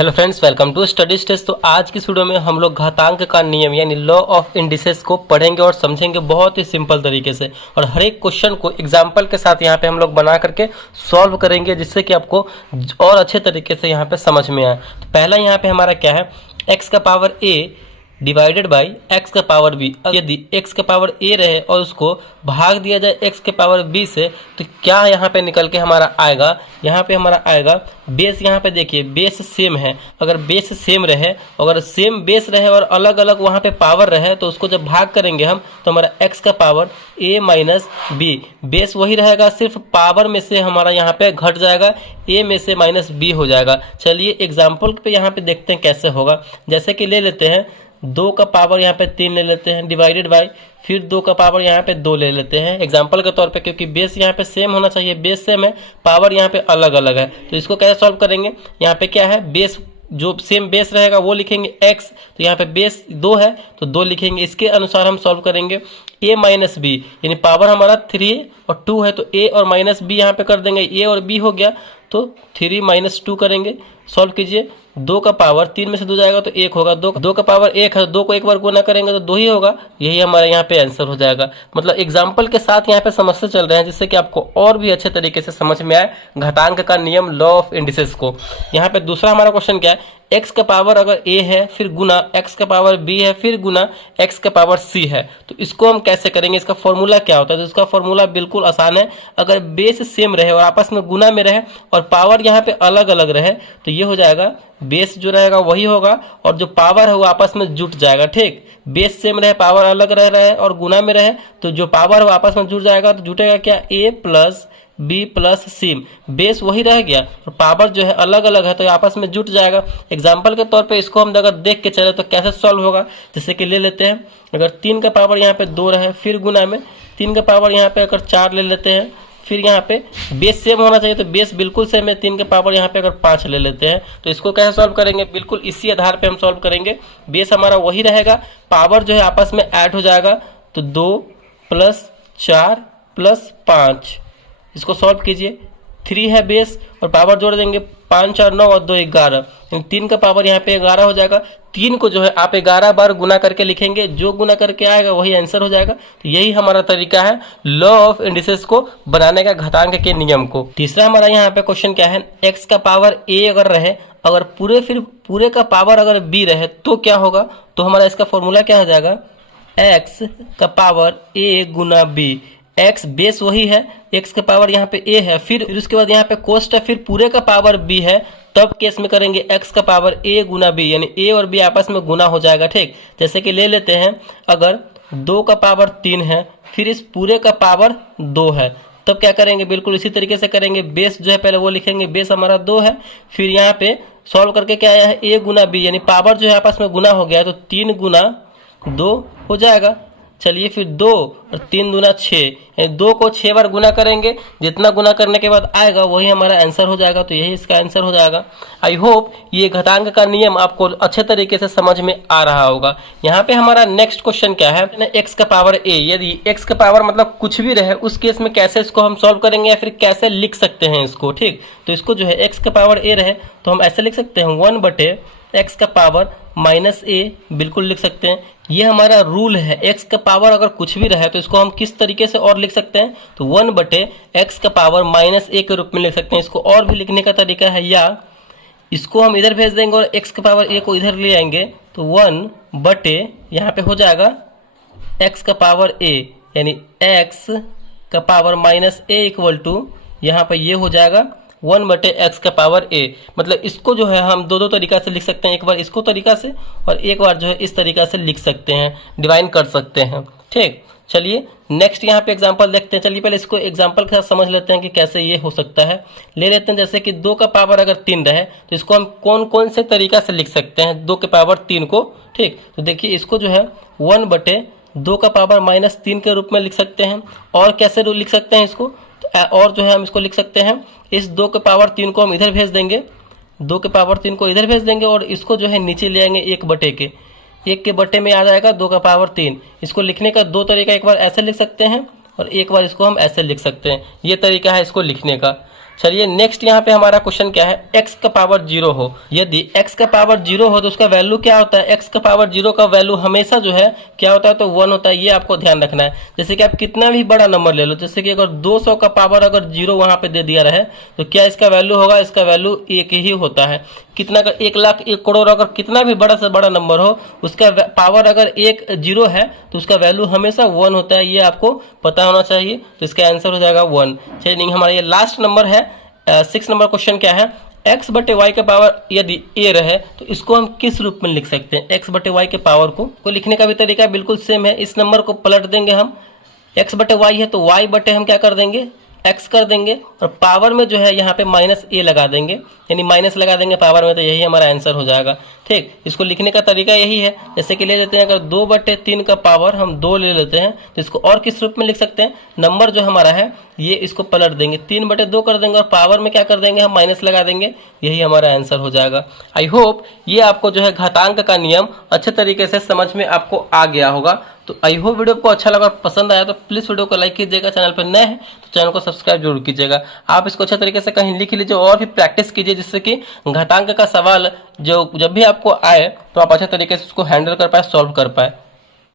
Hello friends, welcome to study test. तो आज की वीडियो में हम लोग घातांक का नियम यानी लॉ ऑफ इंडिसेस को पढ़ेंगे और समझेंगे बहुत ही सिंपल तरीके से, और हर एक क्वेश्चन को एग्जांपल के साथ यहाँ पे हम लोग बना करके सॉल्व करेंगे, जिससे कि आपको और अच्छे तरीके से यहाँ पे समझ में आए। तो पहला यहाँ पे हमारा क्या है, एक्स का power A divided by x का पावर बी। यदि एक्स का पावर ए रहे और उसको भाग दिया जाए एक्स के पावर बी से, तो क्या यहाँ पे निकल के हमारा आएगा, यहाँ पे हमारा आएगा बेस। यहाँ पे देखिए बेस सेम है, अगर बेस सेम रहे, अगर सेम बेस रहे और अलग अलग वहाँ पे पावर रहे, तो उसको जब भाग करेंगे हम तो हमारा एक्स का पावर ए माइनस बी, बेस वही रहेगा, सिर्फ पावर में से हमारा यहाँ पे घट जाएगा, ए में से माइनस बी हो जाएगा। चलिए एग्जाम्पल पे यहाँ पे देखते हैं कैसे होगा। जैसे कि ले लेते हैं 2 का पावर यहाँ पे 3 ले लेते हैं डिवाइडेड बाय, फिर 2 का पावर यहाँ पे 2 ले लेते हैं एग्जाम्पल के तौर पे, क्योंकि बेस यहाँ पे सेम होना चाहिए, बेस सेम है, पावर यहाँ पे अलग अलग है। तो इसको कैसे सॉल्व करेंगे, यहाँ पे क्या है, बेस जो सेम बेस रहेगा वो लिखेंगे x, तो यहाँ पे बेस 2 है तो 2 लिखेंगे, इसके अनुसार हम सॉल्व करेंगे। a माइनस बी यानी पावर हमारा 3 और 2 है, तो a और माइनस बी यहाँ पे कर देंगे, a और b हो गया तो 3 माइनस 2 करेंगे। सॉल्व कीजिए, 2 का पावर 3 में से 2 जाएगा तो 1 होगा, 2 का पावर 1 है, 2 को एक बार गुना करेंगे तो 2 ही होगा, यही हमारे यहाँ पे आंसर हो जाएगा। मतलब एग्जाम्पल के साथ यहाँ पे समझते चल रहे हैं, जिससे कि आपको और भी अच्छे तरीके से समझ में आए घातांक का नियम, लॉ ऑफ इंडिसेस को। यहाँ पे दूसरा हमारा क्वेश्चन क्या है, x का पावर अगर a है फिर गुना x का पावर b है फिर गुना x का पावर c है, तो इसको हम कैसे करेंगे, इसका फॉर्मूला क्या होता है। तो इसका फॉर्मूला बिल्कुल आसान है, अगर बेस सेम रहे और आपस में गुना में रहे और पावर यहाँ पे अलग अलग रहे, तो ये हो जाएगा बेस जो रहेगा वही होगा और जो पावर है वो आपस में जुट जाएगा। ठीक, बेस सेम रहे पावर अलग रहे और गुना में रहे, तो जो पावर है वो आपस में जुट जाएगा, तो जुटेगा क्या, a plus b plus c, base वही रह गया और पावर जो है अलग अलग है, तो आपस में जुट जाएगा। एग्जाम्पल के तौर पे इसको हम अगर देख के चले तो कैसे सॉल्व होगा, जैसे कि ले लेते हैं, अगर 3 का पावर यहाँ पे 2 रहे, फिर गुना में 3 का पावर यहाँ पे अगर 4 ले लेते हैं, फिर यहाँ पे बेस सेम होना चाहिए, तो बेस बिल्कुल सेम है, 3 के पावर यहाँ पे अगर 5 ले लेते हैं, तो इसको कैसे सॉल्व करेंगे, बिल्कुल इसी आधार पे हम सॉल्व करेंगे। बेस हमारा वही रहेगा, पावर जो है आपस में ऐड हो जाएगा, तो 2 प्लस 4 प्लस 5, इसको सॉल्व कीजिए। 3 है बेस और पावर जोड़ देंगे, 5 और 9 और 2 11, 3 का पावर यहाँ पे 11 हो जाएगा। 3 को जो है आप 11 बार गुना करके लिखेंगे, जो गुना करके आएगा वही आंसर हो जाएगा। तो यही हमारा तरीका है लॉ ऑफ इंडिसेस को बनाने का, घातांक के नियम को। तीसरा हमारा यहाँ पे क्वेश्चन क्या है, x का पावर a अगर रहे, अगर पूरे का पावर अगर b रहे तो क्या होगा, तो हमारा इसका फॉर्मूला क्या हो जाएगा, x का power a Guna b। x base वही है, x का पावर यहाँ पे a है, फिर उसके बाद यहाँ पे कोस्ट है, फिर पूरे का पावर b है, तब केस में करेंगे x का पावर a गुना b, यानी a और b आपस में गुना हो जाएगा। ठीक, जैसे कि ले लेते हैं, अगर 2 का पावर 3 है फिर इस पूरे का पावर 2 है, तब क्या करेंगे, बिल्कुल इसी तरीके से करेंगे। बेस जो है पहले वो लिखेंगे, बेस हमारा 2 है, फिर यहाँ पे सॉल्व करके क्या आया है, a गुना b, यानी पावर जो है आपस में गुना हो गया, तो 3 गुना 2 हो जाएगा। चलिए फिर 2 और 3 दूना 6, 2 को 6 बार गुना करेंगे, जितना गुना करने के बाद आएगा वही हमारा आंसर हो जाएगा, तो यही इसका आंसर हो जाएगा। आई होप ये घातांक का नियम आपको अच्छे तरीके से समझ में आ रहा होगा। यहाँ पे हमारा नेक्स्ट क्वेश्चन क्या है, x का पावर a, यदि x का पावर मतलब कुछ भी रहे, उस केस में कैसे इसको हम सॉल्व करेंगे या फिर कैसे लिख सकते हैं इसको। ठीक, तो इसको जो है x का पावर a रहे तो हम ऐसे लिख सकते हैं, 1 बटे x का पावर माइनस a, बिल्कुल लिख सकते हैं। ये हमारा रूल है, x का पावर अगर कुछ भी रहे तो इसको हम किस तरीके से और लिख सकते हैं, तो 1 बटे x का पावर माइनस a के रूप में लिख सकते हैं। इसको और भी लिखने का तरीका है, या इसको हम इधर भेज देंगे और x का पावर a को इधर ले आएंगे, तो 1 बटे यहाँ पे हो जाएगा x का पावर a, यानी x का power minus a equal to यहाँ पे ये हो जाएगा 1 बटे x का पावर a। मतलब इसको जो है हम दो तरीका से लिख सकते हैं, एक बार इसको तरीका से और एक बार जो है इस तरीका से लिख सकते हैं, डिवाइन कर सकते हैं। ठीक, चलिए नेक्स्ट यहाँ पे एग्जांपल देखते हैं। चलिए पहले इसको एग्जांपल के साथ समझ लेते हैं कि कैसे ये हो सकता है। ले लेते हैं, जैसे कि 2 का पावर अगर 3 रहे तो इसको हम कौन कौन से तरीका से लिख सकते हैं 2 के पावर 3 को। ठीक, तो देखिए इसको जो है 1 बटे 2 का पावर माइनस 3 के रूप में लिख सकते हैं। और कैसे लिख सकते हैं इसको, और जो है हम इसको लिख सकते हैं, इस 2 के पावर 3 को हम इधर भेज देंगे, 2 के पावर 3 को इधर भेज देंगे और इसको जो है नीचे ले आएंगे 1 बटे के, 1 के बटे में आ जाएगा 2 का पावर 3। इसको लिखने का 2 तरीका, एक बार ऐसे लिख सकते हैं और एक बार इसको हम ऐसे लिख सकते हैं, ये तरीका है इसको लिखने का। चलिए नेक्स्ट यहाँ पे हमारा क्वेश्चन क्या है, x का पावर 0 हो। यदि x का पावर 0 हो तो उसका वैल्यू क्या होता है, x का पावर 0 का वैल्यू हमेशा जो है क्या होता है, तो 1 होता है। ये आपको ध्यान रखना है। जैसे कि आप कितना भी बड़ा नंबर ले लो, जैसे कि अगर 200 का पावर अगर 0 वहां पे दे दिया रहे तो क्या इसका वैल्यू होगा, इसका वैल्यू 1 ही होता है। कितना का 1 लाख 1 करोड़ अगर कितना भी बड़ा से बड़ा नंबर हो, उसका पावर अगर 1 0 है तो उसका वैल्यू हमेशा 1 होता है। ये आपको पता होना चाहिए। तो इसका आंसर हो जाएगा 1। चलिए हमारा ये लास्ट नंबर है 6 नंबर क्वेश्चन क्या है, x बटे वाई का पावर यदि a रहे तो इसको हम किस रूप में लिख सकते हैं। x बटे वाई के पावर को लिखने का भी तरीका बिल्कुल सेम है। इस नंबर को पलट देंगे हम, x बटे वाई है तो y बटे हम क्या कर देंगे, x कर देंगे, और पावर में जो है यहाँ पे माइनस a लगा देंगे, यानी माइनस लगा देंगे पावर में, तो यही हमारा आंसर हो जाएगा। ठीक, इसको लिखने का तरीका यही है। जैसे कि ले लेते हैं, अगर 2/3 का पावर हम 2 ले लेते हैं तो इसको और किस रूप में लिख सकते हैं, नंबर जो हमारा है ये इसको पलट देंगे, 3/2 कर देंगे और पावर में क्या कर देंगे हम माइनस लगा देंगे, यही हमारा आंसर हो जाएगा। आई होप ये आपको जो है घातांक का नियम अच्छे तरीके से समझ में आपको आ गया होगा। तो आई होप वीडियो आपको अच्छा लगा और पसंद आया तो प्लीज़ वीडियो को लाइक कीजिएगा, चैनल पर नए हैं तो चैनल को सब्सक्राइब जरूर कीजिएगा। आप इसको अच्छे तरीके से कहीं लिख लीजिए और भी प्रैक्टिस कीजिए, जिससे कि घातांक का सवाल जो जब भी आपको आए तो आप अच्छे तरीके से उसको हैंडल कर पाए, सॉल्व कर पाए।